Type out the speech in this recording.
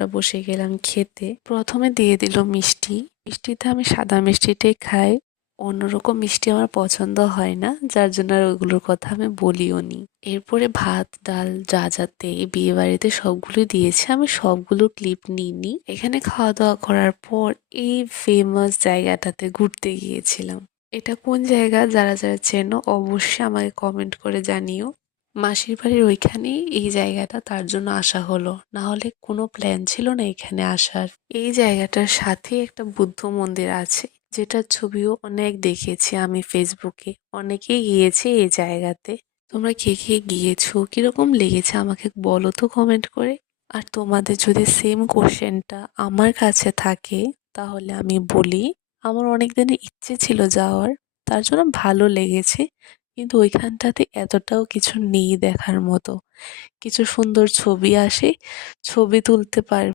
বসে গেলাম খেতে। প্রথমে দিয়ে দিল মিষ্টি। মিষ্টিতে আমি সাদা মিষ্টিটাই খাই। অন্যরকম মিষ্টি আমার পছন্দ হয় না, যার জন্য আর ওইগুলোর কথা আমি বলিও নি। এরপরে ভাত ডাল যা যাতে বিয়ে বাড়িতে সবগুলোই দিয়েছে, আমি সবগুলো ক্লিপ নিইনি। এখানে খাওয়া দাওয়া করার পর এই ফেমাস জায়গাটাতে ঘুরতে গিয়েছিলাম। এটা কোন জায়গা, যারা যারা চেনো অবশ্যই আমাকে কমেন্ট করে জানিও। মাসির বাড়ির ওইখানেই এই জায়গাটা, তার জন্য আসা হলো, না হলে কোনো প্ল্যান ছিল না এখানে আসার। এই জায়গাটার সাথে একটা বুদ্ধ মন্দির আছে, যেটার ছবিও অনেক দেখেছি আমি ফেসবুকে। অনেকেই গিয়েছে এই জায়গাতে। তোমরা কে কে গিয়েছো, কিরকম লেগেছে আমাকে বলো তো কমেন্ট করে। আর তোমাদের যদি সেম কোশ্চেনটা আমার কাছে থাকে তাহলে আমি বলি, আমার অনেক দিনের ইচ্ছে ছিল যাওয়ার, তার জন্য ভালো লেগেছে। কিন্তু ওইখানটাতে এতটাও কিছু নেই দেখার মতো। কিছু সুন্দর ছবি আসে, ছবি তুলতে পারবে।